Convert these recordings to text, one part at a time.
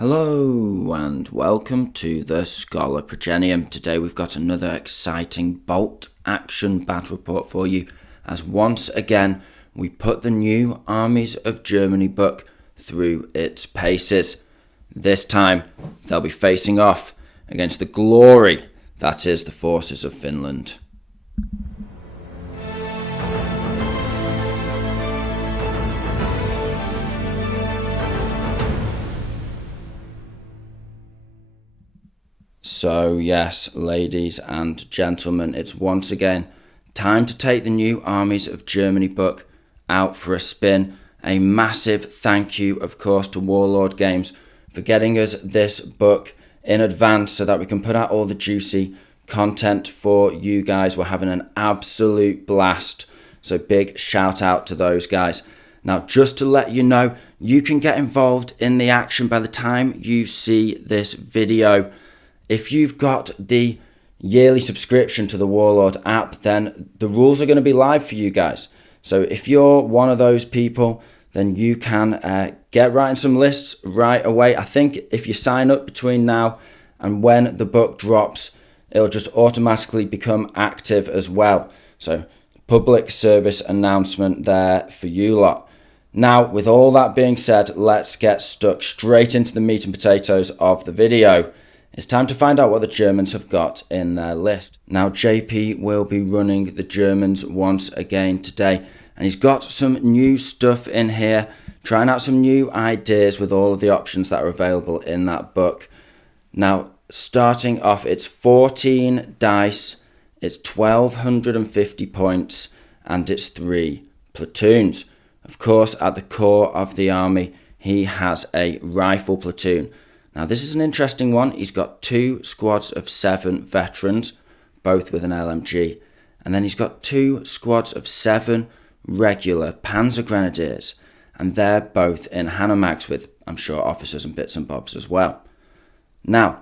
Hello and welcome to the Scholar Progenium. Today we've got another exciting bolt action battle report for you, as once again we put the new Armies of Germany book through its paces. This time they'll be facing off against the glory that is the forces of Finland. So yes, ladies and gentlemen, it's once again time to take the new Armies of Germany book out for a spin. A massive thank you, of course, to Warlord Games for getting us this book in advance so that we can put out all the juicy content for you guys. We're having an absolute blast. So big shout out to those guys. Now, just to let you know, you can get involved in the action by the time you see this video. If you've got the yearly subscription to the Warlord app, then the rules are going to be live for you guys. So if you're one of those people, then you can get writing some lists right away. I think if you sign up between now and when the book drops, it'll just automatically become active as well. So public service announcement there for you lot. Now, with all that being said, let's get stuck straight into the meat and potatoes of the video. It's time to find out what the Germans have got in their list. Now, JP will be running the Germans once again today, and he's got some new stuff in here, trying out some new ideas with all of the options that are available in that book. Now, starting off, it's 14 dice, it's 1250 points, and it's 3 platoons. Of course, at the core of the army, he has a rifle platoon. Now, this is an interesting one. He's got 2 squads of 7 veterans, both with an LMG. And then he's got 2 squads of 7 regular Panzer Grenadiers. And they're both in Hanomags with, I'm sure, officers and bits and bobs as well. Now,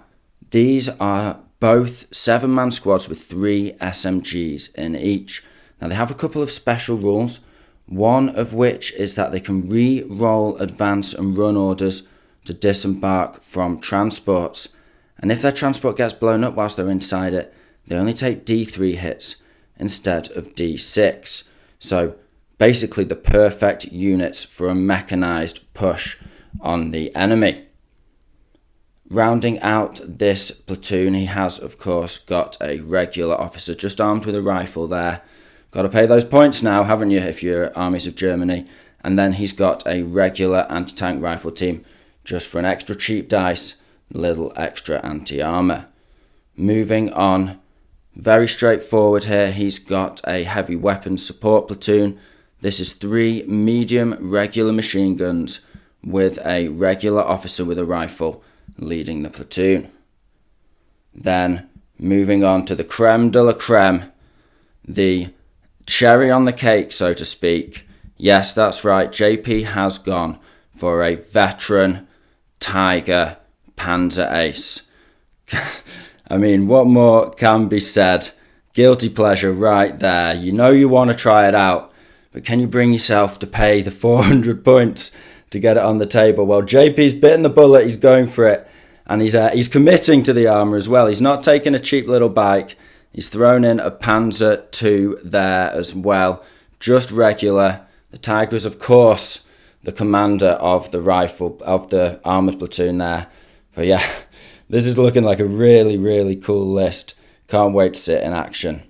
these are both 7-man squads with 3 SMGs in each. Now, they have a couple of special rules. One of which is that they can re-roll advance and run orders to disembark from transports, and if their transport gets blown up whilst they're inside it, they only take D3 hits instead of D6. So basically the perfect units for a mechanized push on the enemy. Rounding out this platoon, he has of course got a regular officer just armed with a rifle there. Got to pay those points now, haven't you, if you're Armies of Germany. And then he's got a regular anti-tank rifle team just for an extra cheap dice, a little extra anti-armor. Moving on, very straightforward here. He's got a heavy weapons support platoon. This is 3 medium regular machine guns with a regular officer with a rifle leading the platoon. Then moving on to the creme de la creme, the cherry on the cake, so to speak. Yes, that's right. JP has gone for a veteran Tiger Panzer Ace. I mean, what more can be said? Guilty pleasure right there. You know you want to try it out, but can you bring yourself to pay the 400 points to get it on the table? Well, JP's bitten the bullet. He's going for it, and he's committing to the armour as well. He's not taking a cheap little bike. He's thrown in a Panzer II there as well, just regular. The Tiger is, of course, the commander of the rifle, of the armoured platoon there. But yeah, this is looking like a really, really cool list. Can't wait to see it in action.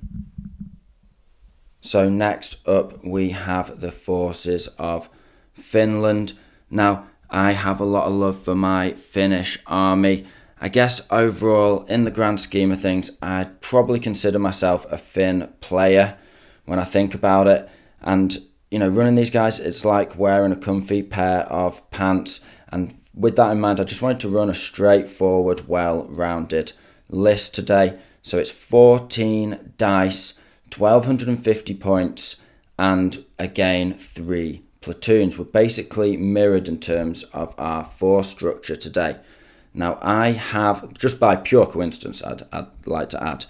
So next up, we have the forces of Finland. Now, I have a lot of love for my Finnish army. I guess overall, in the grand scheme of things, I'd probably consider myself a Finn player when I think about it. And, you know, running these guys, it's like wearing a comfy pair of pants. And with that in mind, I just wanted to run a straightforward, well-rounded list today. So it's 14 dice, 1250 points, and again, 3 platoons. We're basically mirrored in terms of our force structure today. Now, I have, just by pure coincidence, I'd like to add,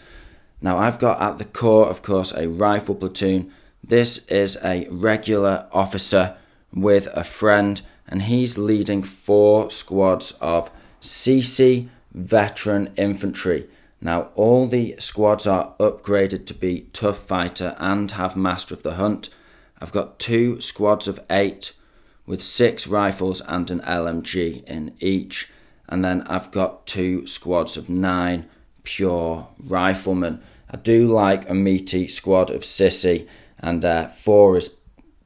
now I've got at the core, of course, a rifle platoon. This is a regular officer with a friend, and he's leading 4 squads of CC Veteran Infantry. Now, all the squads are upgraded to be Tough Fighter and have Master of the Hunt. I've got 2 squads of 8 with 6 rifles and an LMG in each. And then I've got 2 squads of 9 pure riflemen. I do like a meaty squad of Sissy, and 4 is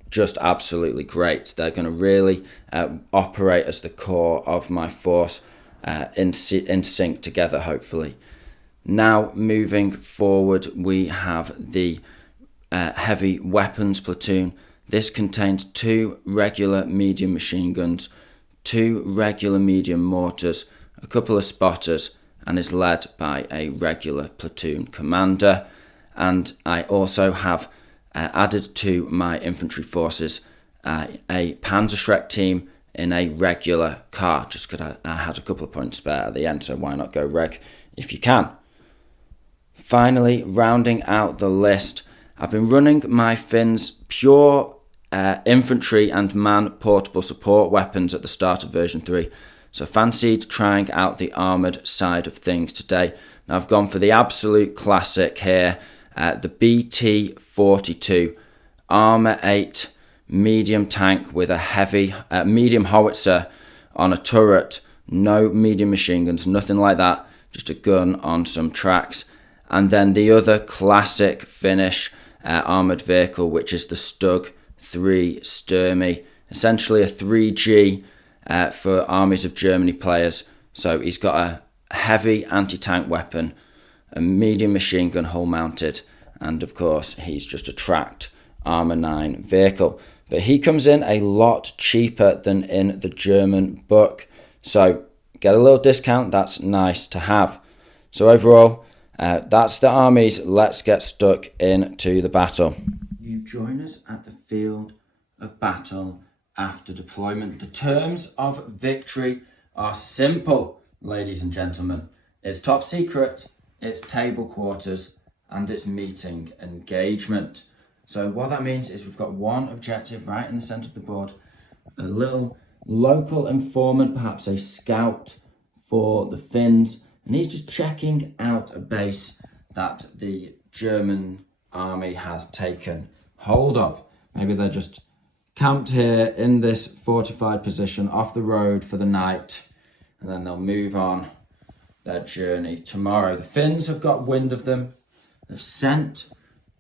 just absolutely great. They're going to really operate as the core of my force in sync together, hopefully. Now, moving forward, we have the heavy weapons platoon. This contains 2 regular medium machine guns, 2 regular medium mortars, a couple of spotters, and is led by a regular platoon commander. And I also have added to my infantry forces a Panzerschreck team in a regular car, just because I had a couple of points spare at the end, so why not go reg if you can. Finally, rounding out the list, I've been running my Finn's pure infantry and man portable support weapons at the start of version 3. So fancied trying out the armoured side of things today. Now I've gone for the absolute classic here, the BT-42 Armour 8 medium tank with a heavy medium howitzer on a turret, no medium machine guns, nothing like that, just a gun on some tracks. And then the other classic Finnish armoured vehicle, which is the Stug 3 Sturmy, essentially a 3G for Armies of Germany players. So he's got a heavy anti-tank weapon, a medium machine gun hull mounted, and of course he's just a tracked Armour 9 vehicle. But he comes in a lot cheaper than in the German book, so get a little discount, that's nice to have. So overall, that's the armies. Let's get stuck into the battle. You join us at the field of battle after deployment. The terms of victory are simple, ladies and gentlemen. It's top secret, it's table quarters, and it's meeting engagement. So what that means is we've got one objective right in the centre of the board, a little local informant, perhaps a scout for the Finns, and he's just checking out a base that the German army has taken hold of. Maybe they're just camped here in this fortified position off the road for the night, and then they'll move on their journey tomorrow. The Finns have got wind of them. They've sent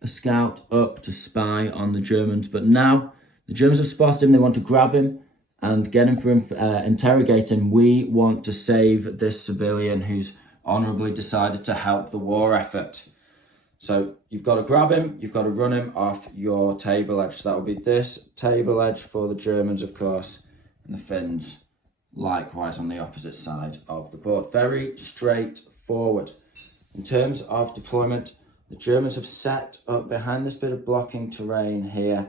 a scout up to spy on the Germans, but now the Germans have spotted him. They want to grab him and get him for interrogating. We want to save this civilian who's honourably decided to help the war effort. So you've got to grab him, you've got to run him off your table edge. So that will be this table edge for the Germans, of course, and the Finns likewise on the opposite side of the board. Very straightforward. In terms of deployment, the Germans have set up behind this bit of blocking terrain here,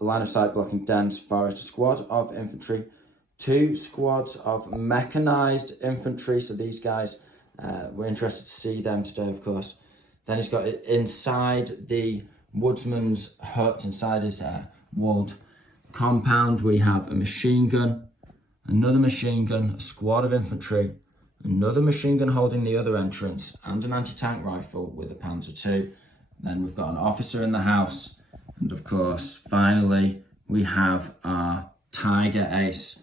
line of sight blocking dense forest, a squad of infantry, 2 squads of mechanised infantry. So these guys, we're interested to see them today, of course. Then he's got it inside the woodsman's hut, inside his walled compound. We have a machine gun, another machine gun, a squad of infantry, another machine gun holding the other entrance, and an anti-tank rifle with a Panzer II. Then we've got an officer in the house, and of course, finally, we have our Tiger Ace.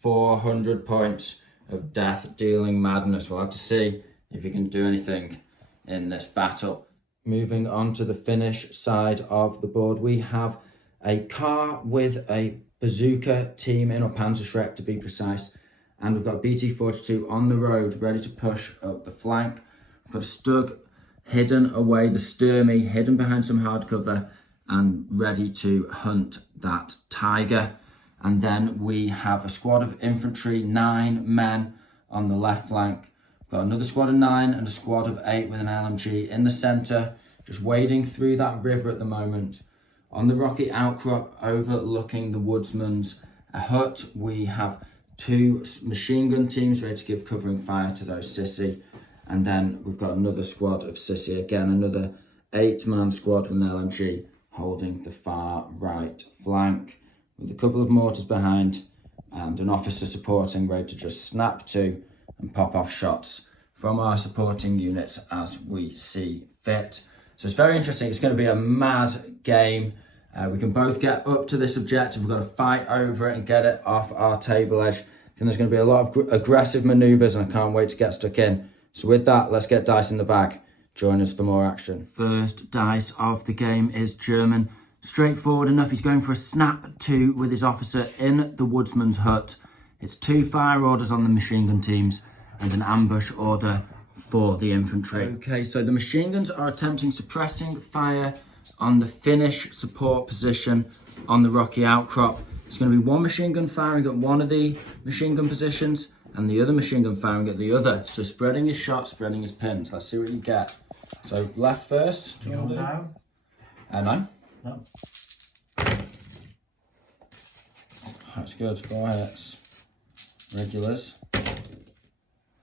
400 points of death-dealing madness. We'll have to see if he can do anything in this battle. Moving on to the Finnish side of the board, we have a car with a bazooka team in, or Panzerschreck to be precise, and we've got BT-42 on the road ready to push up the flank. We've got a Stug hidden away, the Sturmy hidden behind some hard cover and ready to hunt that Tiger. And then we have a squad of infantry, 9 men on the left flank. We've got another squad of 9 and a squad of 8 with an LMG in the centre, just wading through that river at the moment. On the rocky outcrop overlooking the woodsman's hut, we have 2 machine gun teams ready to give covering fire to those Sissy. And then we've got another squad of Sissy, again another 8-man squad with an LMG holding the far right flank, with a couple of mortars behind and an officer supporting ready to just snap to and pop off shots from our supporting units as we see fit. So it's very interesting. It's going to be a mad game. We can both get up to this objective. We've got to fight over it and get it off our table edge. I think there's going to be a lot of aggressive maneuvers and I can't wait to get stuck in. So with that, let's get dice in the bag. Join us for more action. First dice of the game is German. Straightforward enough. He's going for a snap to with his officer in the woodsman's hut. It's 2 fire orders on the machine gun teams and an ambush order for the infantry. Okay, so the machine guns are attempting suppressing fire on the Finnish support position on the rocky outcrop. It's going to be one machine gun firing at one of the machine gun positions and the other machine gun firing at the other. So spreading his shots, spreading his pins. Let's see what you get. So left first. Do you want to do? No. No. That's good. 4 hits. Regulars.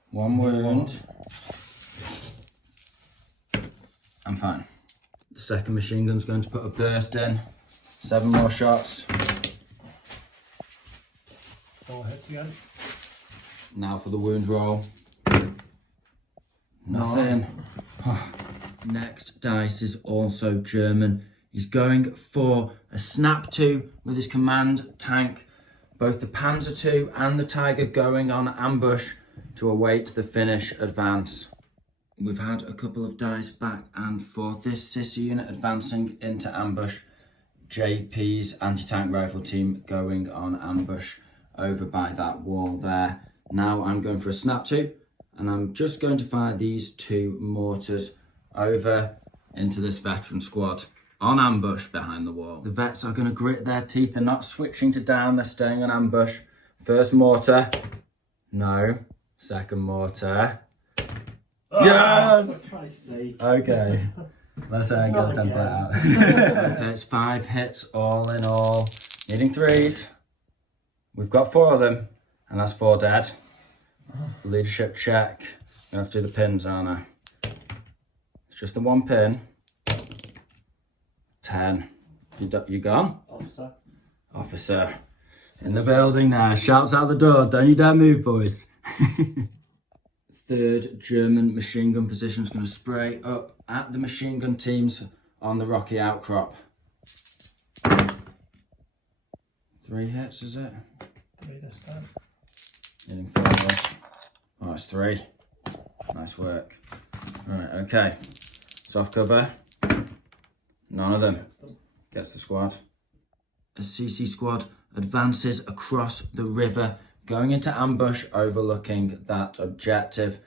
1 wound. I'm fine. The second machine gun's going to put a burst in. 7 more shots. 4 hits again. Now for the wound roll. Nothing. Next dice is also German. He's going for a snap to with his command tank. Both the Panzer II and the Tiger going on ambush to await the Finnish advance. We've had a couple of dice back and forth. This sissy unit advancing into ambush. JP's anti-tank rifle team going on ambush over by that wall there. Now I'm going for a snap to, and I'm just going to fire these 2 mortars over into this veteran squad on ambush behind the wall. The vets are going to grit their teeth. They're not switching to down, they're staying on ambush. First mortar. No. Second mortar. Oh, yes! For Christ's sake. Okay. Let's get a template out. Okay, it's 5 hits all in all. Needing 3s. We've got 4 of them, and that's 4 dead. Leadership check. I have to do the pins, aren't I? It's just the 1 pin. 10. You gone? Officer. Officer. In the building now. Shouts out the door. Don't you dare move, boys. Third German machine gun position is going to spray up at the machine gun teams on the rocky outcrop. 3 hits, is it? 3 this time. Hitting 4 more. Oh, it's 3. Nice work. Right, okay. Soft cover. None of them. Gets the squad. A CC squad advances across the river, going into ambush overlooking that objective.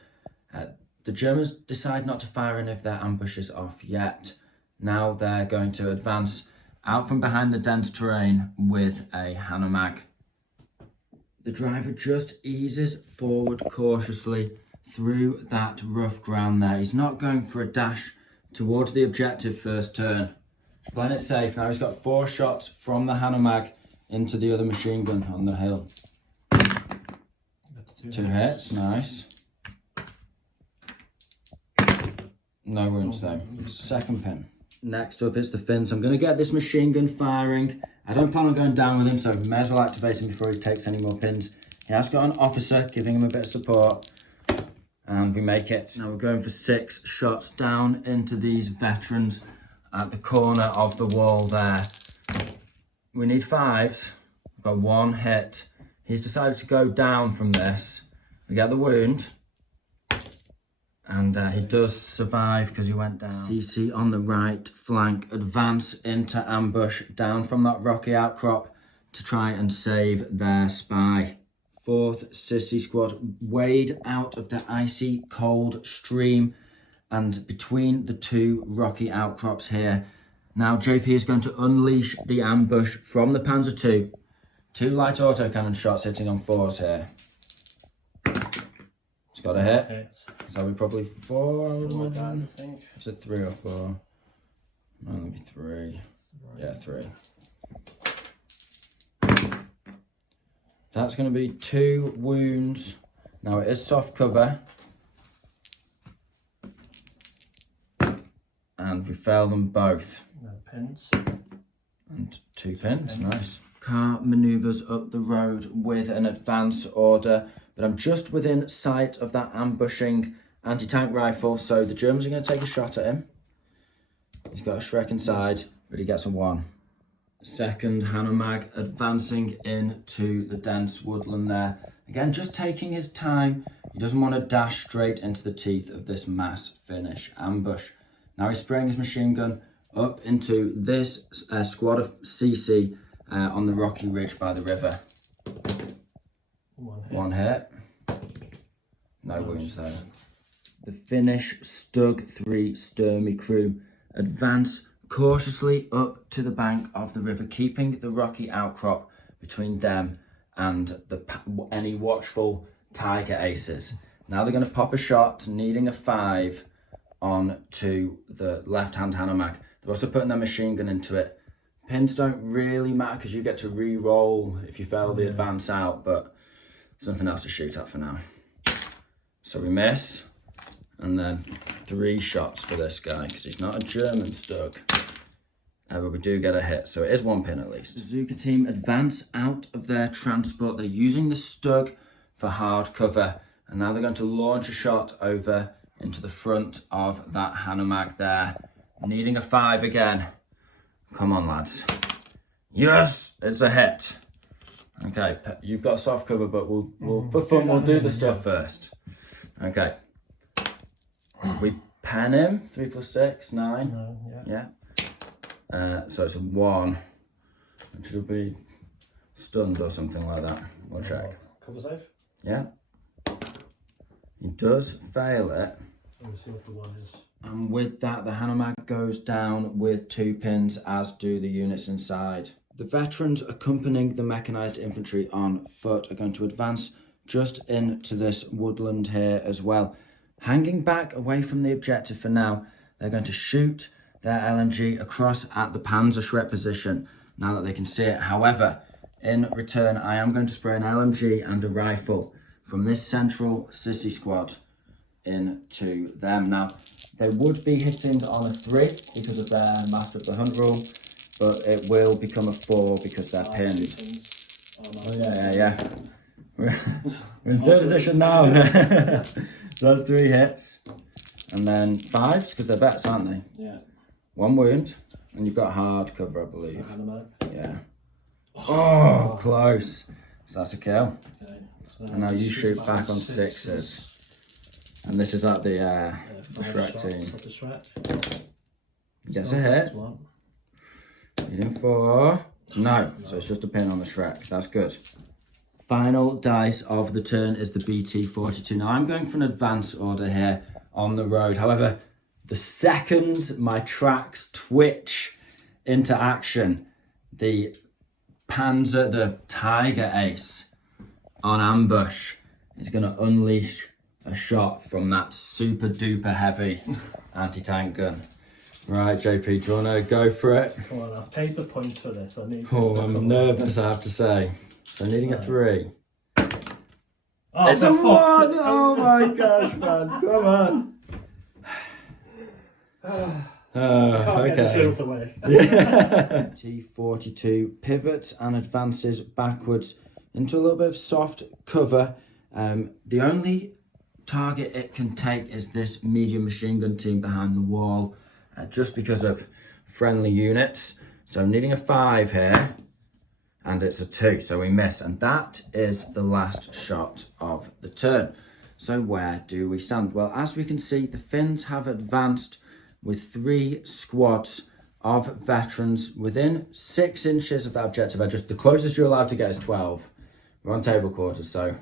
The Germans decide not to fire in if their ambush is off yet. Now they're going to advance out from behind the dense terrain with a Hanomag. The driver just eases forward cautiously through that rough ground there. He's not going for a dash towards the objective first turn. He's playing it safe. Now he's got 4 shots from the Hanomag into the other machine gun on the hill. 2 hits, nice. No wounds though. Second pin. Next up is the Finns. I'm going to get this machine gun firing. I don't plan on going down with him, so we may as well activate him before he takes any more pins. He has got an officer giving him a bit of support. And we make it. Now we're going for 6 shots down into these veterans at the corner of the wall there. We need 5s. We've got 1 hit. He's decided to go down from this. We get the wound. And he does survive because he went down. CC on the right flank, advance into ambush down from that rocky outcrop to try and save their spy. 4th Sissy squad wade out of the icy cold stream and between the 2 rocky outcrops here. Now JP is going to unleash the ambush from the Panzer II. 2 light autocannon shots hitting on 4s here. It's got a hit. So we probably 4, I would imagine. I think. Is it 3 or 4? No, maybe 3. Yeah, 3. That's going to be 2 wounds. Now it is soft cover. And we fail them both. No pins. And 2 pins, nice. car manoeuvres up the road with an advance order, but I'm just within sight of that ambushing anti-tank rifle, so the Germans are going to take a shot at him. He's got a Shrek inside, but he gets a 1. Second Hanomag advancing into the dense woodland there. Again, just taking his time. He doesn't want to dash straight into the teeth of this mass Finnish ambush. Now he's spraying his machine gun up into this squad of CC on the rocky ridge by the river. One hit. No wounds though. The Finnish Stug 3 Sturmy crew advance cautiously up to the bank of the river, keeping the rocky outcrop between them and any watchful Tiger Aces. Now they're going to pop a shot, needing a 5 on to the left-hand Hanomag. They're also putting their machine gun into it. Pins don't really matter because you get to re-roll if you fail the advance out, but something else to shoot at for now. So we miss, and then 3 shots for this guy because he's not a German Stug. But we do get a hit, so it is 1 pin at least. The Zuka team advance out of their transport. They're using the Stug for hard cover, and now they're going to launch a shot over into the front of that Hanomag there, needing a 5 again. Come on, lads. Yes, it's a hit. Okay, you've got soft cover, but we'll for fun, we'll do the stuff first. Okay. We pen him, 3 + 6, 9. No, Yeah. So it's a 1. It should be stunned or something like that. We'll check. Cover safe. Yeah. He does fail it. We'll see what the 1 is. And with that, the Hanomag goes down with 2 pins, as do the units inside. The veterans accompanying the mechanised infantry on foot are going to advance just into this woodland here as well. Hanging back away from the objective for now, they're going to shoot their LMG across at the Panzerschreck position now that they can see it. However, in return, I am going to spray an LMG and a rifle from this central sissy squad into them. Now, they would be hitting on a 3 because of their Master of the Hunt rule, but it will become a 4 because they're pinned. Oh yeah. We're in 3rd edition now. So that's 3 hits. And then 5s because they're vets, aren't they? Yeah. 1 wound, and you've got hard cover, I believe. Yeah. Oh, Close. So that's a kill. Okay. So And now you shoot back on 6s. And this is at the Shrek team. The Shrek. Gets a hit. Needing 4. No, so it's just a pin on the Shrek. That's good. Final dice of the turn is the BT-42. Now I'm going for an advance order here on the road. However, the second my tracks twitch into action, the Tiger Ace on ambush is going to unleash a shot from that super duper heavy anti-tank gun. Right, JP, do you want to go for it? Come on, I've paid the points for this. I'm nervous, I have to say. So needing a 3. Oh, it's a 1! Oh my gosh, man. Come on. Okay. T42 pivots and advances backwards into a little bit of soft cover. The only target it can take is this medium machine gun team behind the wall, just because of friendly units. So I'm needing a 5 here, and it's a 2, so we miss. And that is the last shot of the turn. So where do we stand? Well, as we can see, the Finns have advanced with 3 squads of veterans within 6 inches of that objective. The closest you're allowed to get is 12. We're on table quarters, so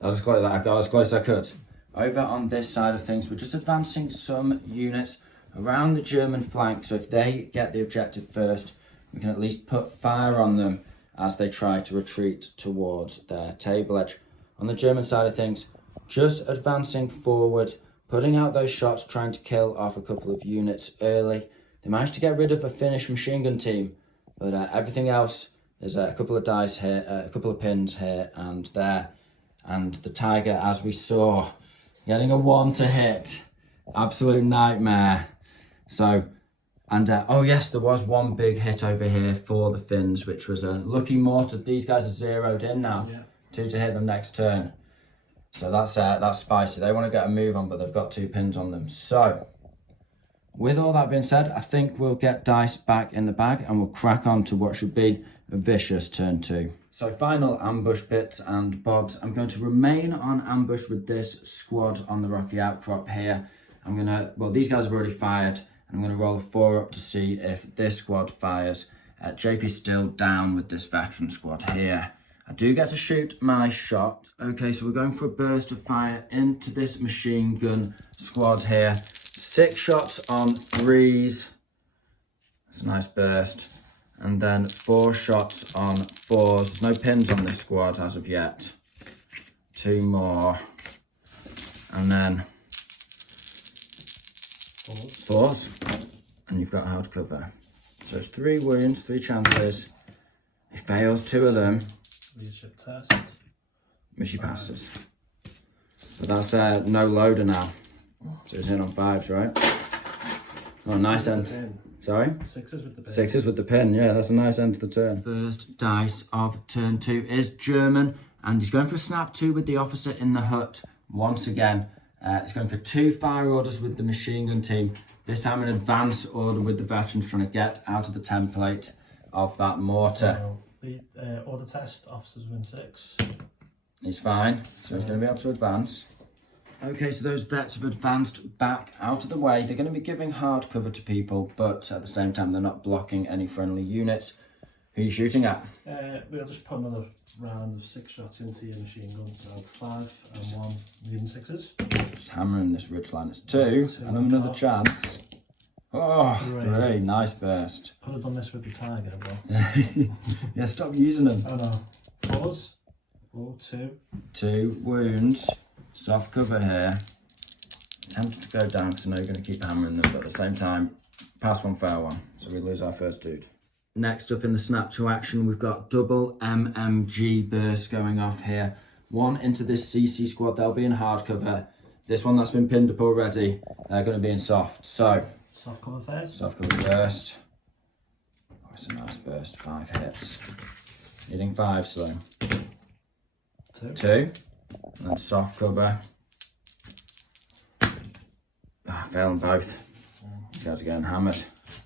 I got as close as I could. Over on this side of things, we're just advancing some units around the German flank, so if they get the objective first, we can at least put fire on them as they try to retreat towards their table edge. On the German side of things, just advancing forward, putting out those shots, trying to kill off a couple of units early. They managed to get rid of a Finnish machine gun team, but everything else is a couple of dice here, a couple of pins here and there. And the Tiger, as we saw, getting a 1 to hit. Absolute nightmare. So And oh yes, there was one big hit over here for the Finns, which was a lucky mortar. These guys are zeroed in now. Yeah. 2 to hit them next turn. So that's spicy. They want to get a move on, but they've got 2 pins on them. So, with all that being said, I think we'll get dice back in the bag and we'll crack on to what should be a vicious turn 2. So final ambush bits and bobs. I'm going to remain on ambush with this squad on the rocky outcrop here. These guys have already fired. I'm going to roll a 4 up to see if this squad fires. JP still down with this veteran squad here. I do get to shoot my shot. Okay, so we're going for a burst of fire into this machine gun squad here. 6 shots on 3s. That's a nice burst. And then 4 shots on 4s. There's no pins on this squad as of yet. 2 more. And then 4s. And you've got hard cover. So it's 3 wounds, 3 chances. He fails 2 of them. Leadership test. Mishy passes. But that's no loader now. So he's in on 5s, right? Oh, nice end. Sorry? 6s with the pin. 6s with the pin, yeah, that's a nice end to the turn. First dice of turn 2 is German, and he's going for a snap 2 with the officer in the hut once again. He's going for 2 fire orders with the machine gun team. This time an advance order with the veterans trying to get out of the template of that mortar. So the order test, officers win 6. He's fine, so he's going to be able to advance. Okay, so those vets have advanced back out of the way. They're going to be giving hard cover to people, but at the same time, they're not blocking any friendly units. Who are you shooting at? We'll just put another round of 6 shots into your machine gun. So 5 and 1 medium 6s. Just hammering this ridgeline. It's 2 and another chance. Oh, 3. Nice burst. Could have done this with the tiger, but... Yeah, stop using them. Oh no. 4s. 4, 2. 2 wounds. Soft cover here. Tempted to go down because I know you're going to keep hammering them, but at the same time, pass 1, fail 1. So we lose our first dude. Next up in the snap to action, we've got double MMG bursts going off here. 1 into this CC squad, they'll be in hard cover. This one that's been pinned up already, they're going to be in soft. So, soft cover first. Soft cover burst. Oh, it's a nice burst, 5 hits. Needing 5s though. 2. And then soft cover. Failing both. You guys are getting hammered.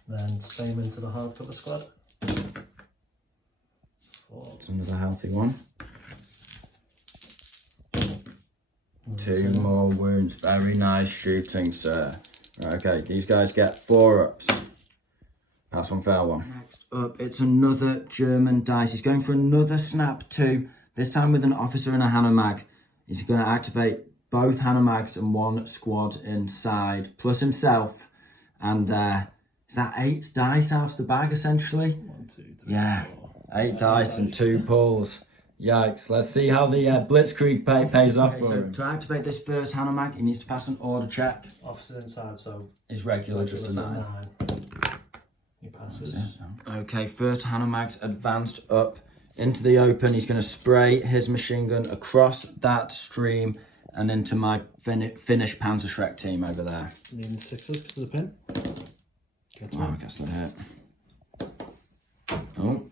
Then same into the hard cover squad. 4. It's another healthy one. 2 more wounds. Very nice shooting, sir. Right, okay, these guys get 4 ups. Pass 1, fail 1. Next up, it's another German dice. He's going for another snap 2. This time with an officer and a Hanomag. He's going to activate both Hanomags and 1 squad inside, plus himself. And is that 8 dice out of the bag, essentially? 1, 2, 3, yeah, 4. 8 dice and 2 pulls. Yikes. Let's see how the Blitzkrieg pays off for him. To activate this first Hanomag, he needs to pass an order check. Officer inside, so... Is regular just a 9. He passes. Okay, first Hanomag's advanced up into the open. He's going to spray his machine gun across that stream and into my Finnish Panzerschreck team over there. Needing 6s to the pin. Oh, I guess that hit. Oh.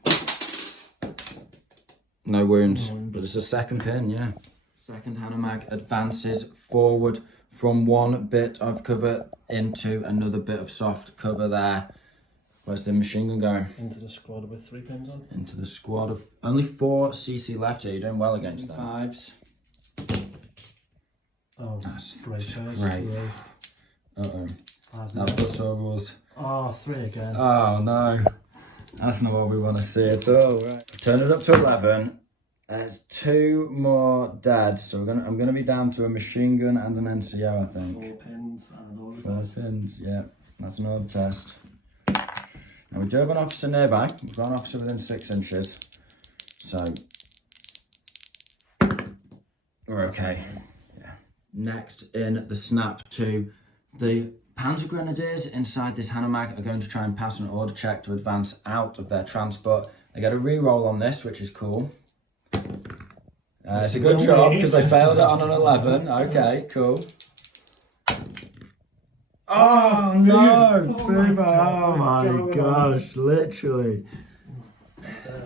No wounds, but it's a second pin, yeah. Second Hanomag advances forward from 1 bit of cover into another bit of soft cover there. Where's the machine gun going? Into the squad with 3 pins on. Into the squad of only 4 CC left here. You're doing well against them. 5s. Oh, that's great. Great. Uh-oh. Now Bussor rules. Oh, 3 again. Oh no. That's not what we want to see at all. Right. Turn it up to 11. There's 2 more dead, so I'm gonna be down to a machine gun and an NCO, I think. 4 pins and an order 4 test. pins, yeah. That's an order test. Now we do have an officer nearby. We've got an officer within 6 inches. So we're okay. Yeah. Next in the snap to the Panzer Grenadiers inside this Hanomag are going to try and pass an order check to advance out of their transport. They get a re-roll on this, which is cool. It's a good job because they failed it on an 11. Okay, cool. Oh no, Oh my Fuba! God, Oh my what's going gosh, literally.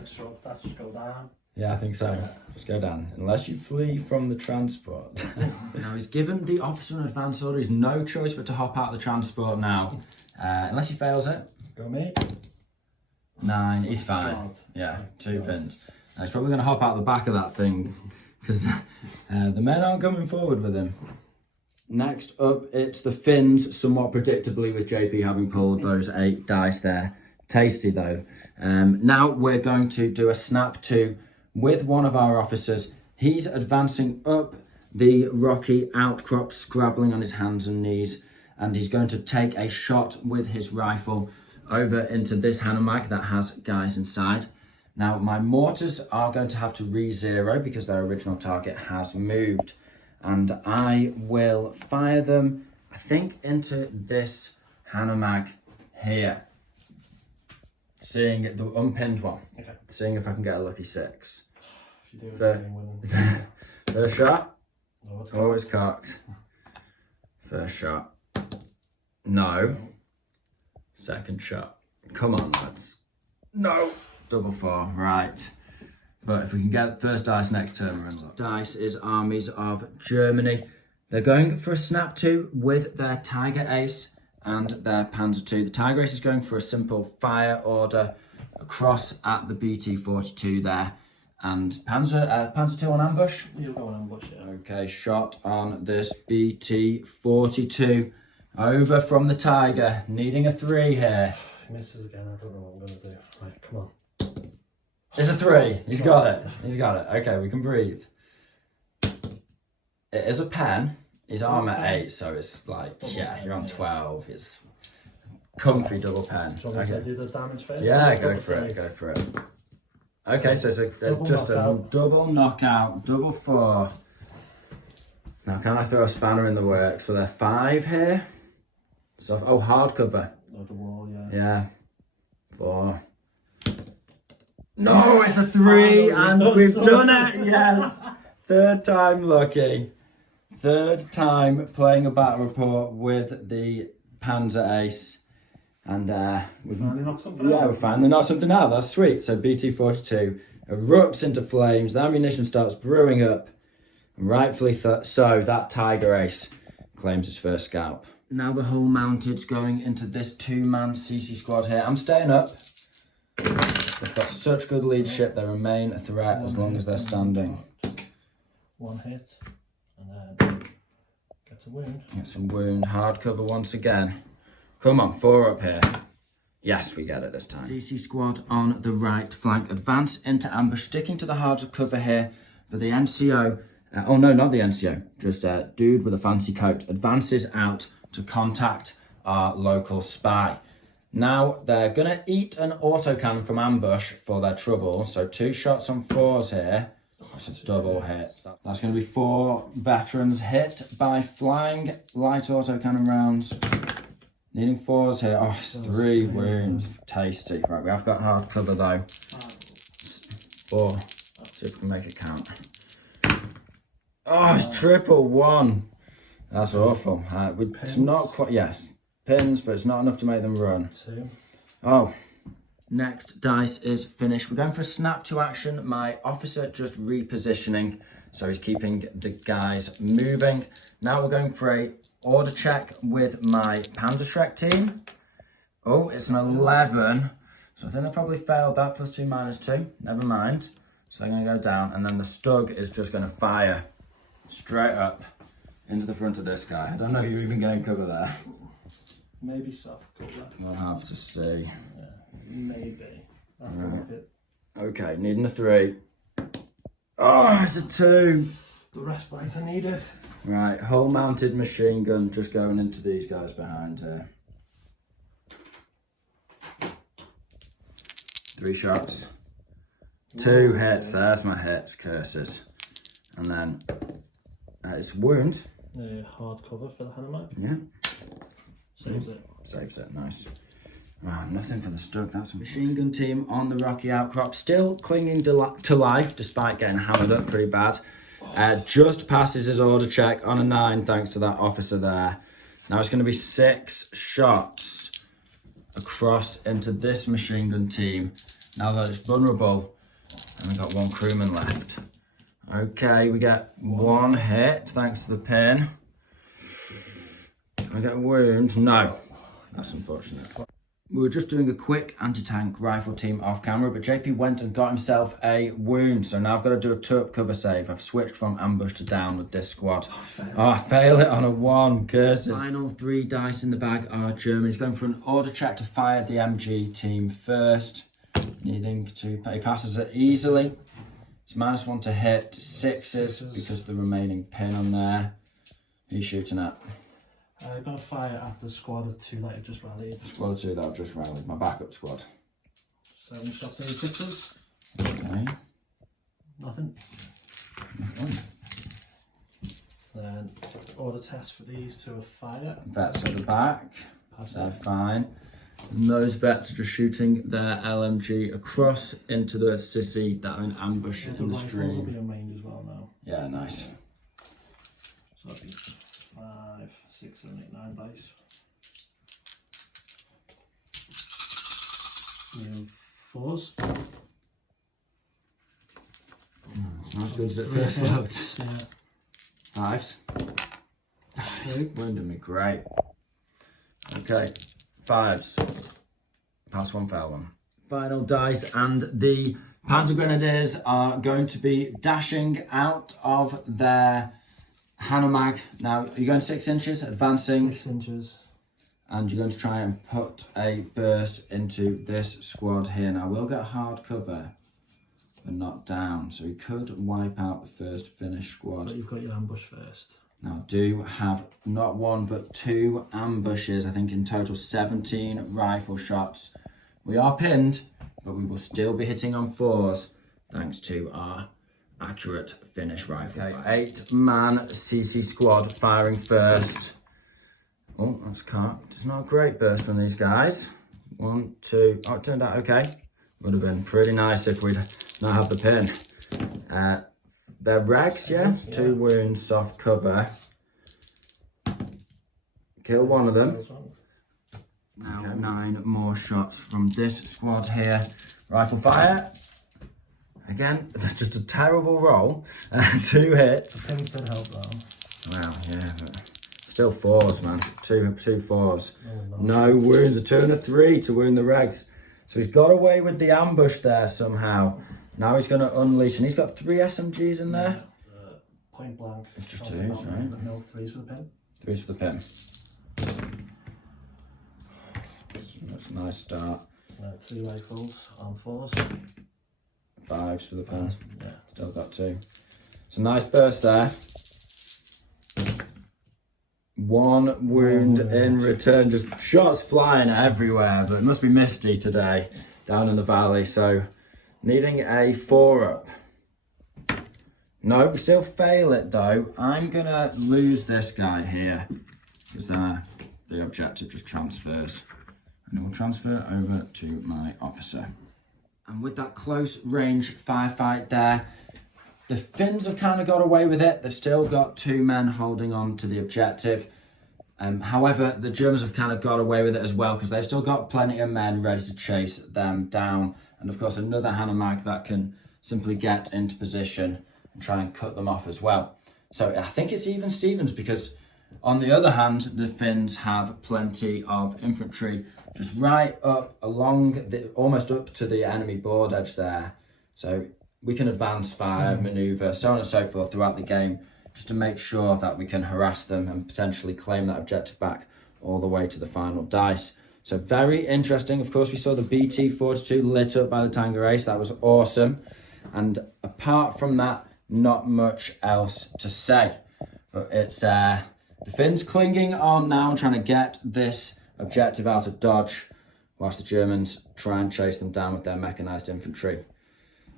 Stroke, that should go down. Yeah, I think so. Just go down. Unless you flee from the transport. Now, he's given the officer an advance order. He's no choice but to hop out of the transport now. Unless he fails it. Go me. 9, he's fine. God. Yeah, 2 pins. Now, he's probably going to hop out the back of that thing because the men aren't coming forward with him. Next up, it's the Finns, somewhat predictably with JP having pulled those 8 dice there. Tasty though. Now we're going to do a snap 2 with one of our officers. He's advancing up the rocky outcrop, scrabbling on his hands and knees, and he's going to take a shot with his rifle over into this Hanomag that has guys inside. Now my mortars are going to have to re-zero because their original target has moved, and I will fire them, I think, into this Hanomag here. Seeing the unpinned one. Okay. Seeing if I can get a lucky 6. If you do First, first shot. Oh, it's Oh, it's cocked. First shot. No. Second shot. Come on, lads. No. Double 4. Right. But if we can get first dice next turn, we're in. Dice is Armies of Germany. They're going for a snap 2 with their Tiger Ace and their Panzer II. The Tiger Ace is going for a simple fire order across at the BT-42 there. And Panzer II on ambush? You'll go on ambush, yeah. Okay, shot on this BT-42. Over from the Tiger, needing a 3 here. If he misses again, I don't know what I'm going to do. Right, come on. It's a 3. He's got it. He's got it. Okay, we can breathe. It is a pen. His armor 8, so it's like, yeah, you're on 12. It's comfy double pen. Do you want me to do the damage first? Yeah, go for it, go for it. Okay, so it's just a double knockout, double 4. Now, can I throw a spanner in the works? So they're 5 here. So, oh, hardcover. Oh, the wall, yeah. Yeah. 4. No, it's a 3, and we've done it, yes! 3rd time lucky. 3rd time playing a battle report with the Panzer Ace, and We finally knocked something out. we finally knocked something out. That's sweet. So BT-42 erupts into flames. The ammunition starts brewing up, and rightfully so. That Tiger Ace claims his first scalp. Now the whole mounted's going into this 2-man CC squad here. I'm staying up. They've got such good leadership. They remain a threat as long as they're standing. 1 hit, and then gets a wound. Get some wound, hardcover once again. Come on, 4 up here. Yes, we get it this time. CC squad on the right flank. Advance into ambush, sticking to the hardcover here. But the NCO, oh no, not the NCO, just a dude with a fancy coat, advances out to contact our local spy. Now, they're going to eat an autocannon from ambush for their trouble. So 2 shots on 4s here. That's a double hit. That's going to be 4 veterans hit by flying light autocannon rounds. Needing 4s here. Oh, it's 3 wounds. Tasty. Right, we have got hard cover though. 4. See if we can make it count. Oh, it's triple 1. That's awful. It's not quite, yes. Pins, but it's not enough to make them run. 2. Oh. Next dice is finished. We're going for a snap to action. My officer just repositioning, so he's keeping the guys moving. Now we're going for a order check with my Panzer Shrek team. Oh, it's an 11. So I think they probably failed that. +2, -2. Never mind. So they're going to go down, and then the Stug is just going to fire straight up into the front of this guy. I don't know if you're even getting cover there. Maybe soft cover. We'll have to see. Yeah, maybe. That's Right. a bit. Okay, needing a 3. Oh, it's a 2. The respirator needed. Right, whole mounted machine gun just going into these guys behind here. 3 shots. 2 hits, there's my hits, curses. And then it's wound. Hard cover for the Hanomag. Yeah, Saves it. saves it, nice. Oh, nothing for the Stug, that's a machine gun team on the rocky outcrop, still clinging to life despite getting hammered up pretty bad. Just passes his order check on a 9 thanks to that officer there. Now it's going to be 6 shots across into this machine gun team. Now that it's vulnerable, and we've got 1 crewman left. Okay, we get 1 hit thanks to the pin. Can I get a wound? No. That's unfortunate. We were just doing a quick anti-tank rifle team off camera, but JP went and got himself a wound. So now I've got to do a turp cover save. I've switched from ambush to down with this squad. I fail it on a 1, curses. Final 3 dice in the bag are German. He's going for an order check to fire the MG team first. Needing to, he passes it easily. It's -1 to hit, 6s because of the remaining pin on there. Who's shooting at? I'm going to fire at the squad of 2 that have just rallied. Squad of 2 that have just rallied, my backup squad. 7 shots, 36s. Okay. Nothing. Then order test for these to a fire. Vets at the back, Pass they're it. fine. And those vets are just shooting their LMG across into the sissy that are in ambush The in the rifles will be stream. in range as well now. Yeah, nice. So that'd be 5, 6, 7, 8, 9 dice. We have 4s. It's not as good as it first looked. Yeah. 5s. Wounded me, great. Okay, 5s. Pass 1, fail 1. Final dice, and the Panzer Grenadiers are going to be dashing out of their Hanomag. Now, you're going 6 inches, advancing. 6 inches. And you're going to try and put a burst into this squad here. Now, we'll get hard cover, but not down. So we could wipe out the first Finnish squad. But you've got your ambush first. Now, do have not 1, but 2 ambushes. I think in total 17 rifle shots. We are pinned, but we will still be hitting on 4s, thanks to our accurate Finnish rifle. Okay, 8-man CC squad firing first. Oh, that's cocked. It's not a great burst on these guys. 1, 2. Oh, it turned out okay. Would have been pretty nice if we'd not had the pin. They're regs, yeah? 2 wounds, soft cover. Kill 1 of them. Now 9 more shots from this squad here. Rifle fire. Again, that's just a terrible roll. 2 hits. The pins did help though. Wow, yeah, but still 4s, man. Two 4s. Oh, No wounds, a 2 and a 3 to wound the regs. So he's got away with the ambush there somehow. Now he's going to unleash, and he's got 3 SMGs in there. Point blank. It's just 2s, right? No, 3s for the pin. 3s for the pin. That's a nice start. 3 rifles on 4s. 5s for the pin. Yeah. Still got 2. So nice burst there. 1 wound in return. Just shots flying everywhere, but it must be misty today down in the valley. So needing a 4-up. No, we still fail it though. I'm gonna lose this guy here because then the objective just transfers. And it will transfer over to my officer. And with that close range firefight there, the Finns have kind of got away with it. They've still got 2 men holding on to the objective. However, the Germans have kind of got away with it as well because they've still got plenty of men ready to chase them down. And of course, another Hanomag that can simply get into position and try and cut them off as well. So I think it's even Stevens because on the other hand, the Finns have plenty of infantry just right up along, almost up to the enemy board edge there. So we can advance, fire, manoeuvre, so on and so forth throughout the game just to make sure that we can harass them and potentially claim that objective back all the way to the final dice. So very interesting. Of course, we saw the BT-42 lit up by the Tanger Ace. That was awesome. And apart from that, not much else to say. But it's the Finns clinging on now, trying to get this objective out of dodge, whilst the Germans try and chase them down with their mechanised infantry.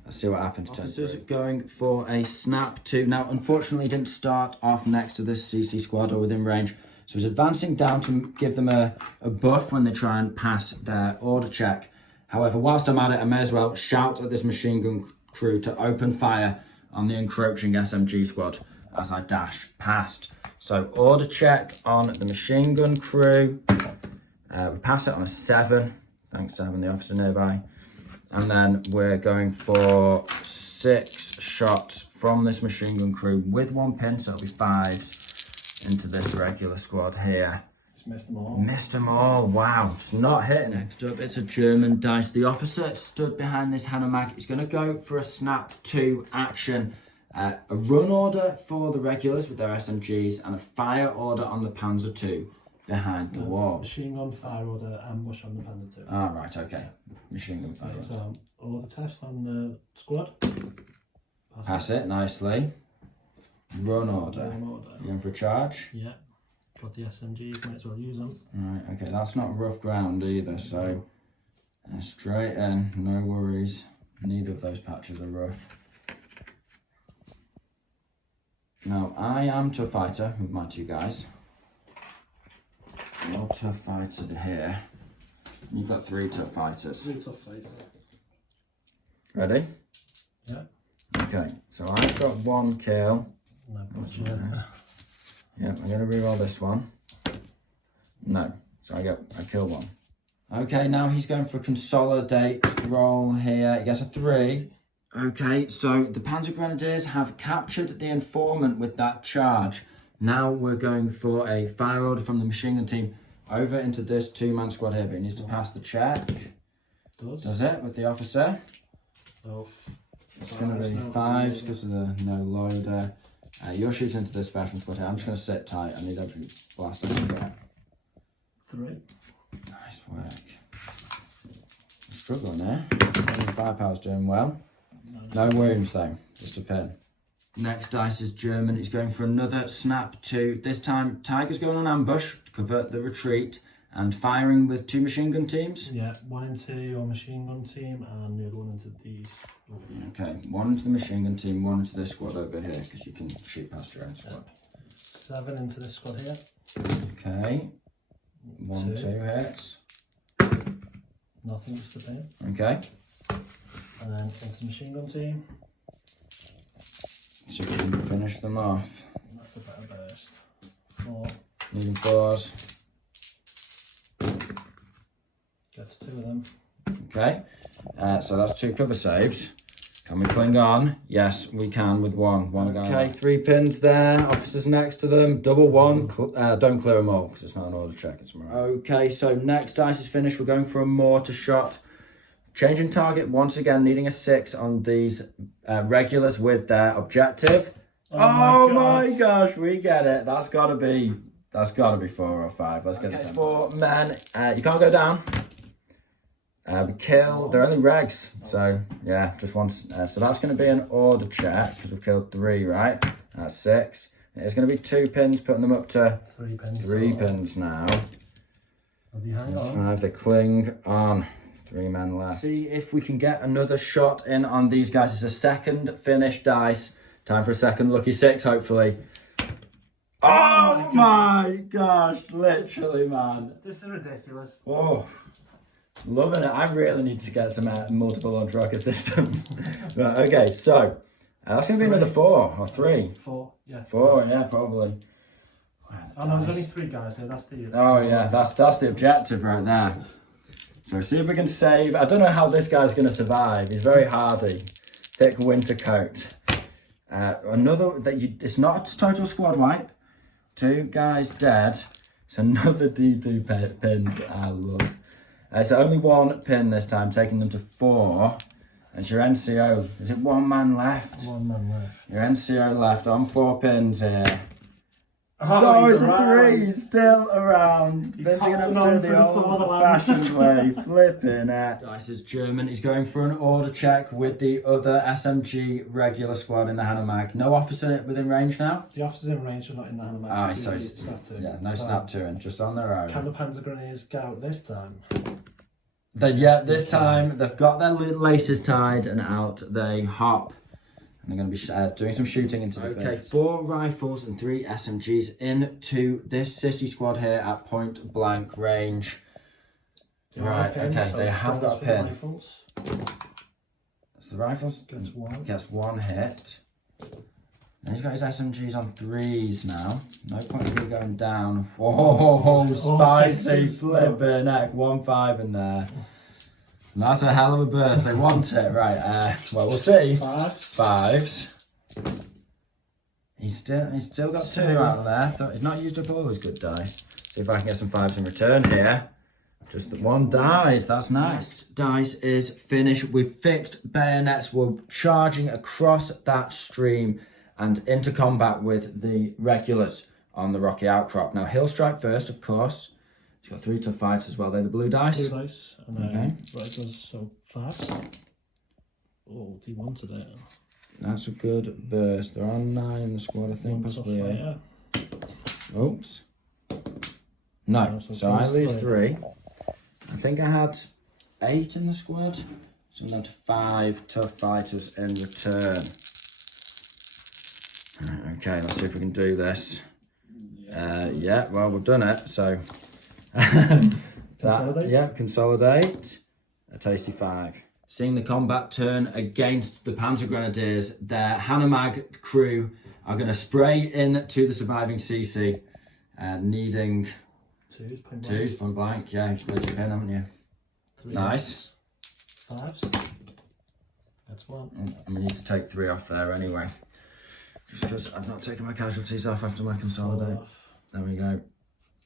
Let's see what happens. Officers going for a snap to. Now, unfortunately, didn't start off next to this CC squad or within range. So he's advancing down to give them a buff when they try and pass their order check. However, whilst I'm at it, I may as well shout at this machine gun crew to open fire on the encroaching SMG squad as I dash past. So order check on the machine gun crew. We pass it on a 7, thanks to having the officer nearby. And then we're going for 6 shots from this machine gun crew with 1 pin, so it'll be 5s into this regular squad here. Just missed them all. Missed them all, wow. It's not hitting. Next up, it's a German dice. The officer stood behind this Hanomag. He's going to go for a snap 2 action. A run order for the regulars with their SMGs and a fire order on the Panzer II behind the wall. Machine gun fire order, ambush on the Panzer II. Ah, right, okay. Machine gun fire order. So, order test on the squad. Pass it nicely. Run order. Run order. You in for a charge? Yeah. Got the SMGs, might as well use them. Right, okay, that's not rough ground either, so straight in, no worries. Neither of those patches are rough. Now, I am tough fighter with my 2 guys. You're tough fighter here. You've got 3 tough fighters. 3 tough fighters. Ready? Yeah. Okay, so I've got 1 kill. No, Yep, I'm gonna reroll this one. No, so I kill 1. Okay, now he's going for a consolidate roll here. He gets a 3. Okay, so the Panzer Grenadiers have captured the informant with that charge. Now we're going for a fire order from the machine gun team over into this 2-man squad here, but he needs to pass the check. Does it with the officer? So it's going to be 5s because of the no loader. You're shooting into this veteran squad here. I'm just going to sit tight. I need every blast I can get. 3. Nice work. Struggling there. Firepower's doing well. No wounds though, just a pin. Next dice is German. He's going for another snap 2. This time, Tiger's going on ambush to cover the retreat and firing with 2 machine gun teams. Yeah, 1 into your machine gun team and the other 1 into these. Okay, 1 into the machine gun team, 1 into this squad over here because you can shoot past your own squad. 7 into this squad here. Okay, 1, 2 hits. Nothing, just a pin. Okay. And then into the machine gun team. So you can finish them off. That's a better burst. 4. Needing 4s. Gets 2 of them. Okay, so that's 2 cover saves. Can we cling on? Yes, we can with 1 guy. Okay, 3 pins there. Officers next to them. Double 1. Don't clear them all because it's not an order check. It's more. Okay, so next dice is finished. We're going for a mortar shot. Changing target once again, needing a 6 on these regulars with their objective. Oh my gosh, we get it. That's gotta be 4 or 5. Let's get it. 4 men. You can't go down. We kill. They're only regs, so yeah, just once. So that's going to be an order check because we've killed 3, right? That's 6. It's going to be 2 pins, putting them up to 3 pins. 3 pins now. Hang on. 5. They cling on. 3 men left. See if we can get another shot in on these guys. It's a second finish dice. Time for a second lucky 6, hopefully. Oh my gosh, literally, man. This is ridiculous. Oh, loving it. I really need to get some multiple launch rocket systems. Right, okay, so that's going to be another 4 or 3. 4, yeah. 4, yeah, probably. Oh no, there's only 3 guys there. That's the. Oh yeah, that's the objective right there. So see if we can save. I don't know how this guy's going to survive. He's very hardy. Thick winter coat. Another it's not a total squad wipe. 2 guys dead. It's another D2 pins. I love. So only 1 pin this time, taking them to 4. It's your NCO. Is it 1 man left? 1 man left. Your NCO left on 4 pins here. Oh, it's a 3, he's still around. Finishing it up to the old-fashioned way, flipping it. Dice is German. He's going for an order check with the other SMG regular squad in the Hanomag. No officer within range now? The officers in range are not in the Hanomag. Ah, so yeah, no snap to him, just on their own. Can the Panzer Grenadiers get out this time? This time they've got their laces tied and out. They hop. And they're going to be doing some shooting into the face. 4 rifles and 3 SMGs into this sissy squad here at point blank range. Right, okay, so they have got a pin. That's the rifles. Gets 1. Gets 1 hit. And he's got his SMGs on 3s now. No point in me going down. Whoa, spicy flipping heck. 1-5 in there. And that's a hell of a burst. They want it. Right, well, we'll see. 5s. He's still got 2 out of there. He's not used up all his good dice. See if I can get some 5s in return here. Just the 1 dice, that's nice. Dice is finished. We've fixed bayonets. We're charging across that stream and into combat with the regulars on the rocky outcrop. Now he'll strike first, of course. He's got 3 tough fights as well. They're the blue dice. Blue dice, and then regulars, so 5s. Oh, he wanted it. That's a good burst. They're on 9 in the squad, I think, possibly 8. Oops. No, so I lose 3. I think I had 8 in the squad. So I'm down to 5 tough fighters in return. Right, okay, let's see if we can do this. Yeah, well, we've done it. So, consolidate. Consolidate. A tasty 5. Seeing the combat turn against the Panzer Grenadiers, their Hanomag crew are going to spray into the surviving CC, needing 2s, point blank. Yeah, you've played your pin, haven't you? 3 nice. 5s. That's 1. And we need to take 3 off there anyway. Just because I've not taken my casualties off after my consolidate. There we go.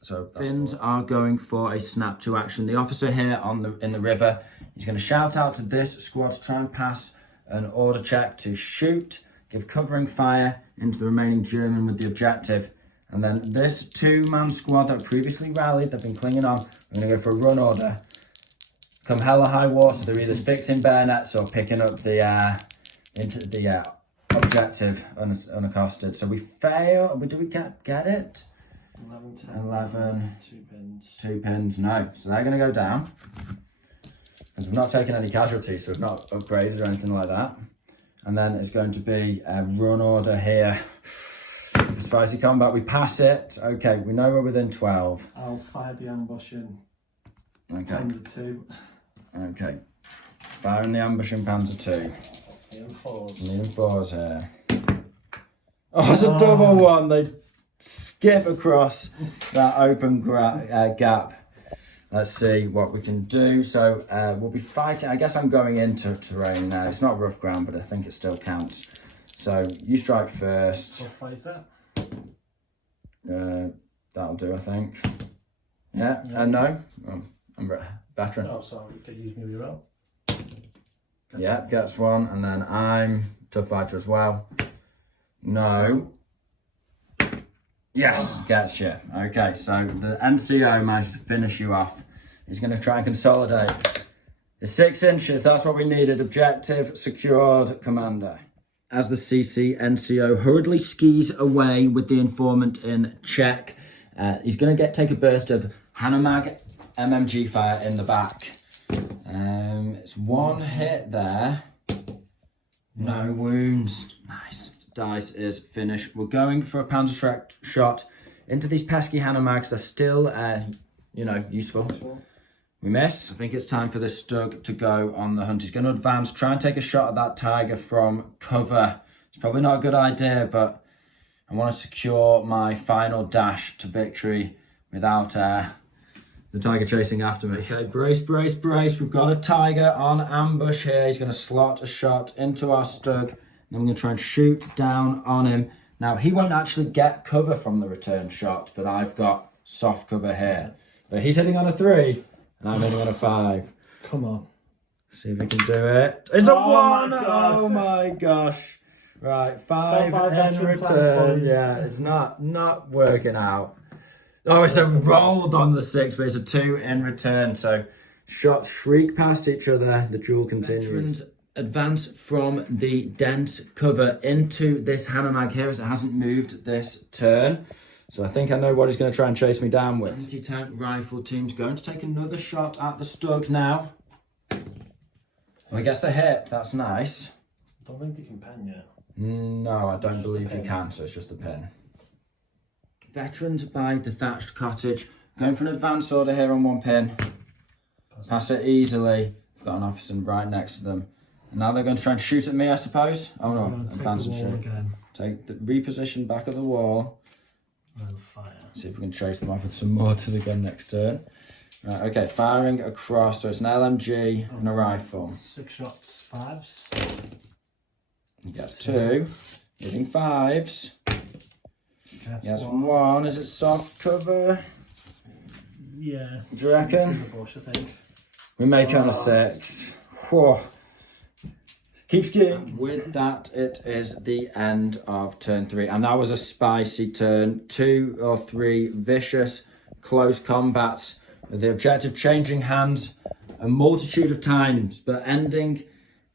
So Finns are going for a snap to action. The officer here in the river, he's going to shout out to this squad to try and pass an order check to shoot, give covering fire into the remaining German with the objective. And then this 2-man squad that previously rallied, they've been clinging on, we're going to go for a run order. Come hell or high water, they're either fixing bayonets or picking up the objective unaccosted. So we fail. Do we get it? 11, 10, 11. 2 pins. 2 pins, no. So they're going to go down. Because we've not taken any casualties, so we've not upgraded or anything like that. And then it's going to be a run order here. Spicy combat, we pass it. Okay, we know we're within 12. I'll fire the ambush in. Okay. Panzer 2. Okay. Firing the ambush in Panzer 2. Needing 4s. Needing 4s here. Oh, it's a double 1. They skip across that open gap. Let's see what we can do. So we'll be fighting. I guess I'm going into terrain now. It's not rough ground, but I think it still counts. So you strike first. Tough fighter. That'll do, I think. Yeah. No. I'm a veteran. Oh, sorry. Get used me well. Yeah, gets 1, and then I'm tough fighter as well. No. Yes, gets you. Okay, so the NCO managed to finish you off. He's going to try and consolidate. It's 6 inches, that's what we needed. Objective secured, Commander. As the CC NCO hurriedly skis away with the informant in check, he's going to take a burst of Hanomag MMG fire in the back. It's 1 hit there. No wounds. Nice. Dice is finished. We're going for a Panzer shot into these pesky Hanomags. They're still, useful. We miss. I think it's time for this Stug to go on the hunt. He's going to advance, try and take a shot at that Tiger from cover. It's probably not a good idea, but I want to secure my final dash to victory without the Tiger chasing after me. Okay, brace, brace, brace. We've got a Tiger on ambush here. He's going to slot a shot into our Stug. Then we're going to try and shoot down on him. Now, he won't actually get cover from the return shot, but I've got soft cover here. But he's hitting on a 3, and I'm hitting on a 5. Come on. See if we can do it. It's a 1! My Oh my gosh. Right, 5 in return. Yeah, it's not working out. Oh, it's a rolled on the 6, but it's a 2 in return. So shots shriek past each other. The duel continues. Veterans advance from the dense cover into this Hanomag here as it hasn't moved this turn. So I think I know what he's going to try and chase me down with. Anti-tank rifle team's going to take another shot at the Stug now. Well, he gets the hit. That's nice. I don't think you can pen yet. No, I don't believe you can, so it's just a pin. Veterans by the thatched cottage. Going for an advance order here on 1 pin. Pass it easily. Got an officer right next to them. And now they're going to try and shoot at me, I suppose. Oh no, advance and shoot. Take the reposition back of the wall. No fire. See if we can chase them off with some mortars again next turn. Right, okay, firing across. So it's an LMG and a rifle. 6 shots, 5s. You get 2. Hitting 5s. Yes, 1. Is it soft cover? Yeah. Do you reckon? The bush, I think. We make it on a 6. Whoa. Keep skiing. With that, it is the end of turn 3. And that was a spicy turn. 2 or 3 vicious, close combats with the objective changing hands a multitude of times, but ending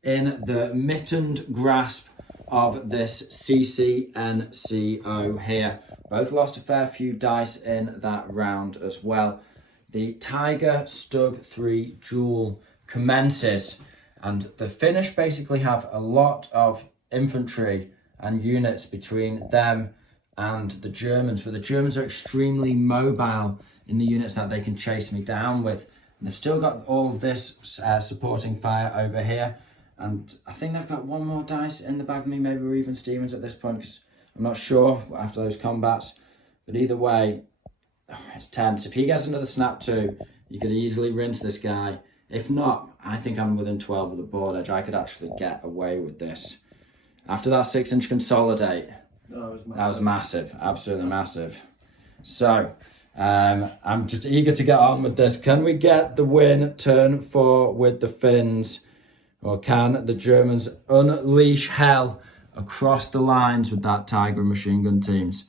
in the mittened grasp of this CCNCO here. Both lost a fair few dice in that round as well. The Tiger Stug 3 duel commences, and the Finnish basically have a lot of infantry and units between them and the Germans, but the Germans are extremely mobile in the units that they can chase me down with. And they've still got all this supporting fire over here, and I think they've got 1 more dice in the bag of me, maybe we're even Stevens at this point, because I'm not sure after those combats. But either way, it's tense. If he gets another snap 2, you could easily rinse this guy. If not, I think I'm within 12 of the board edge. I could actually get away with this. After that 6-inch consolidate, that was massive, absolutely massive. So, I'm just eager to get on with this. Can we get the win turn 4 with the Finns? Or can the Germans unleash hell across the lines with that Tiger machine gun teams?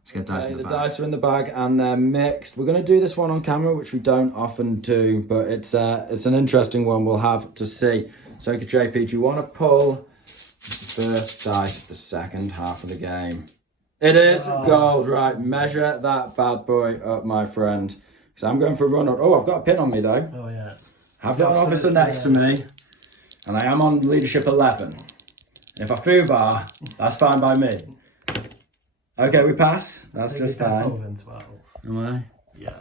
Let's get dice in the bag. The dice are in the bag and they're mixed. We're going to do this one on camera, which we don't often do, but it's an interesting one. We'll have to see. So, JP, do you want to pull the first dice of the second half of the game? It is gold, right? Measure that bad boy up, my friend. Because I'm going for a run on. Oh, I've got a pin on me though. Oh yeah. I've got an officer next to me, and I am on leadership 11. If I foobar, that's fine by me. Okay, we pass. That's just fine. Am I? Yeah.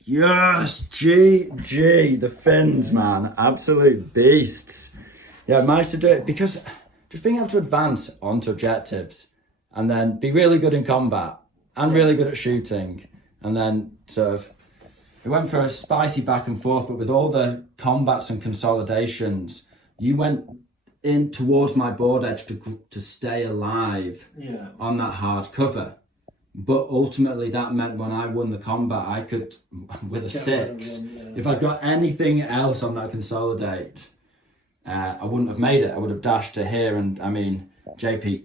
Yes, GG, the Finns, man, absolute beasts. Yeah, I managed to do it because just being able to advance onto objectives and then be really good in combat and really good at shooting, and then sort of, we went for a spicy back and forth, but with all the combats and consolidations, you went in towards my board edge to stay alive on that hard cover. But ultimately that meant when I won the combat, I could, with a 6, if I'd got anything else on that consolidate, I wouldn't have made it. I would have dashed to here, and I mean, JP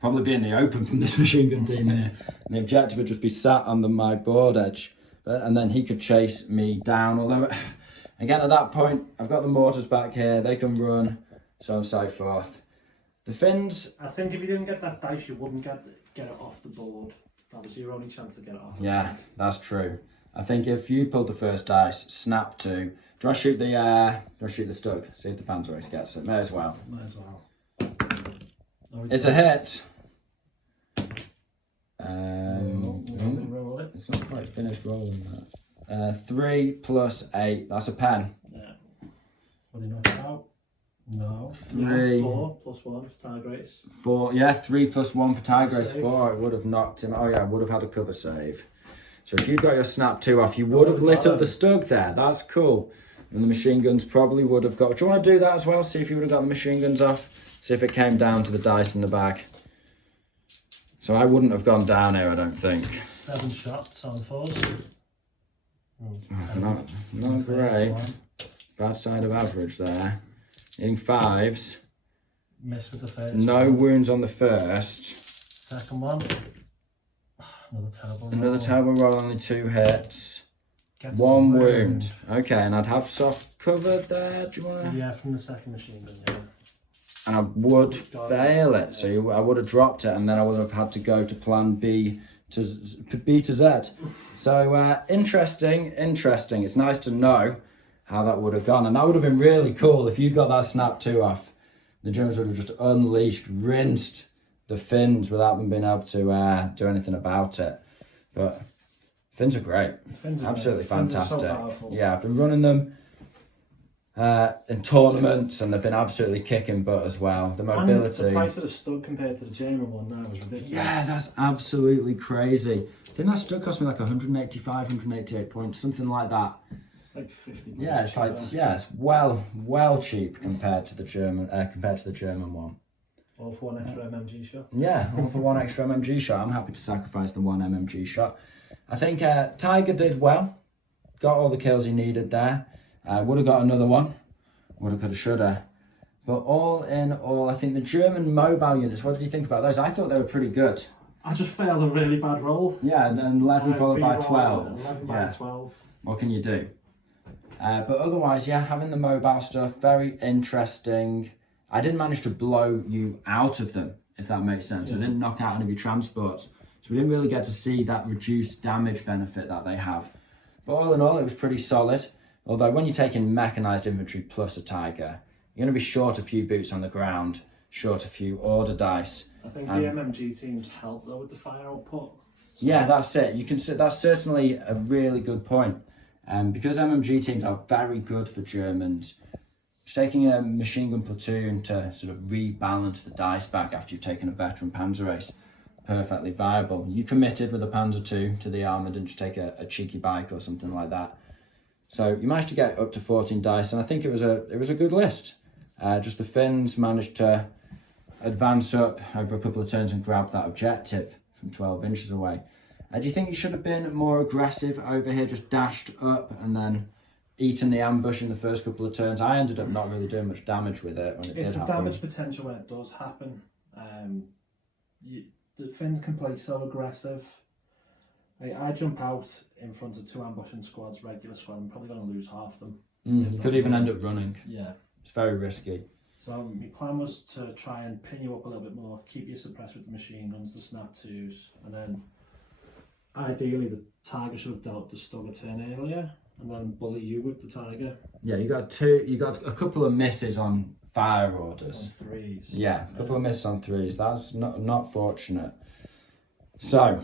probably be in the open from this machine gun team here, and the objective would just be sat on my board edge, and then he could chase me down. Although, again, at that point, I've got the mortars back here, they can run, so on and so forth. The Finns... I think if you didn't get that dice, you wouldn't get it off the board. That was your only chance to get it off. Yeah, that's true. I think if you pulled the first dice, snap 2. Do I shoot the Stug? See if the Panzer Ace gets it. May as well. Might as well. It's a hit. Roll it. It's not quite finished rolling that. 3 plus 8. That's a pen. Yeah. What do you knock out? No. 3. 4 plus 1 for Tiger Ace. 4. Yeah, 3 plus 1 for Tiger Ace. 4. It would have knocked him. Oh yeah, I would have had a cover save. So if you got your snap 2 off, you would have lit up the Stug there. That's cool. And the machine guns probably would have got... Do you want to do that as well? See if you would have got the machine guns off? See if it came down to the dice in the bag. So I wouldn't have gone down here, I don't think. 7 shots on 4s. Not great. Bad side of average there. Hitting 5s. Miss with the first. No wounds on the first. Second one. Another terrible roll. Another terrible roll, only 2 hits. 1 wound. Okay, and I'd have soft cover there. Do you want to? Yeah, from the second machine gun, yeah. And I would fail it, so I would have dropped it, and then I would have had to go to plan B to Z. So interesting. It's nice to know how that would have gone, and that would have been really cool if you got that snap 2 off. The Germans would have just unleashed, rinsed the Finns without them being able to do anything about it. But Finns are great. Absolutely fantastic. So yeah, I've been running them in tournaments, and they've been absolutely kicking butt as well. The mobility. And the price of the stud compared to the German one now is ridiculous. Yeah, that's absolutely crazy. I think that stud cost me like 185, 188 points, something like that. Like 50. Yeah, it's like it's well cheap compared to the German one. All for one extra MMG shot. Yeah, all for one extra MMG shot. I'm happy to sacrifice the one MMG shot. I think Tiger did well. Got all the kills he needed there. Would have got another one. Would have, could have, should have. But all in all, I think the German mobile units, what did you think about those? I thought they were pretty good. I just failed a really bad roll. Yeah, and 11 followed by 12. 11 by 12. What can you do? But otherwise, yeah, having the mobile stuff, very interesting. I didn't manage to blow you out of them, if that makes sense. I didn't knock out any of your transports. So we didn't really get to see that reduced damage benefit that they have. But all in all, it was pretty solid. Although when you're taking mechanized infantry plus a Tiger, you're going to be short a few boots on the ground, short a few order dice. I think the MMG teams help though with the fire output. So yeah, that's it. You can. That's certainly a really good point. Because MMG teams are very good for Germans, just taking a machine gun platoon to sort of rebalance the dice back after you've taken a veteran Panzer race, perfectly viable. You committed with a Panzer II to the armour, didn't just take a cheeky bike or something like that. So you managed to get up to 14 dice, and I think it was a good list. Just the Finns managed to advance up over a couple of turns and grab that objective from 12 inches away. Do you think you should have been more aggressive over here, just dashed up and then eaten the ambush in the first couple of turns? I ended up not really doing much damage with it when it did happen. It's a damage potential when it does happen. The Finns can play so aggressive. I jump out in front of two ambushing squads, regular squad, I'm probably going to lose half them. You could even end up running. Yeah. It's very risky. So my plan was to try and pin you up a little bit more, keep you suppressed with the machine guns, the snap twos, and then ideally the Tiger should have dealt the Stug a turn earlier, and then bully you with the Tiger. Yeah, you got a couple of misses on fire orders. On threes. Yeah, a couple of misses on threes. That's not fortunate. So,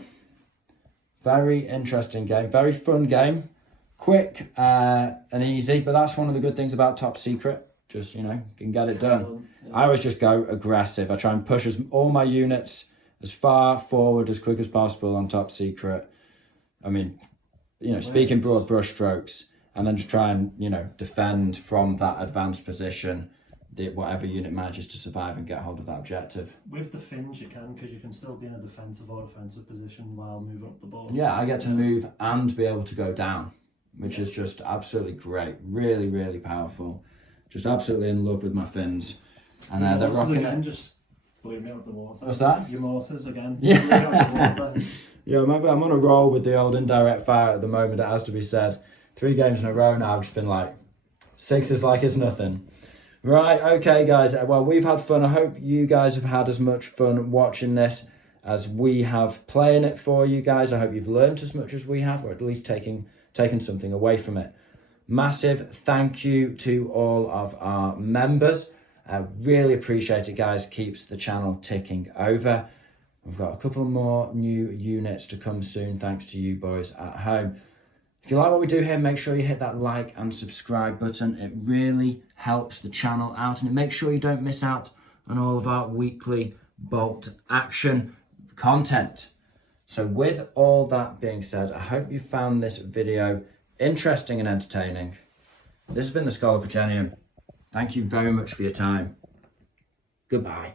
very interesting game, very fun game, quick and easy. But that's one of the good things about Top Secret. Just, you can get it done. I always just go aggressive. I try and push all my units as far forward as quick as possible on Top Secret. I mean, speaking broad brush strokes, and then just try and, defend from that advanced position, whatever unit manages to survive and get hold of that objective. With the Finns you can, because you can still be in a defensive or offensive position while moving up the board. Yeah, I get to move and be able to go down, which is just absolutely great. Really, really powerful. Just absolutely in love with my Finns. And they're rocking again, it. Just blew me out of the water. What's that? Your mortars again. Yeah. Blew me out of the water. Yeah, I'm on a roll with the old indirect fire at the moment, it has to be said. 3 games in a row now, I've just been like, 6 is like it's nothing. Right, okay guys, well we've had fun. I hope you guys have had as much fun watching this as we have playing it for you guys. I hope you've learned as much as we have, or at least taken something away from it. Massive thank you to all of our members. I really appreciate it, guys. Keeps the channel ticking over. We've got a couple more new units to come soon, thanks to you boys at home. If you like what we do here, make sure you hit that like and subscribe button. It really helps the channel out, and it makes sure you don't miss out on all of our weekly bolt action content. So with all that being said, I hope you found this video interesting and entertaining. This has been the Scholar Progenium. Thank you very much for your time. Goodbye.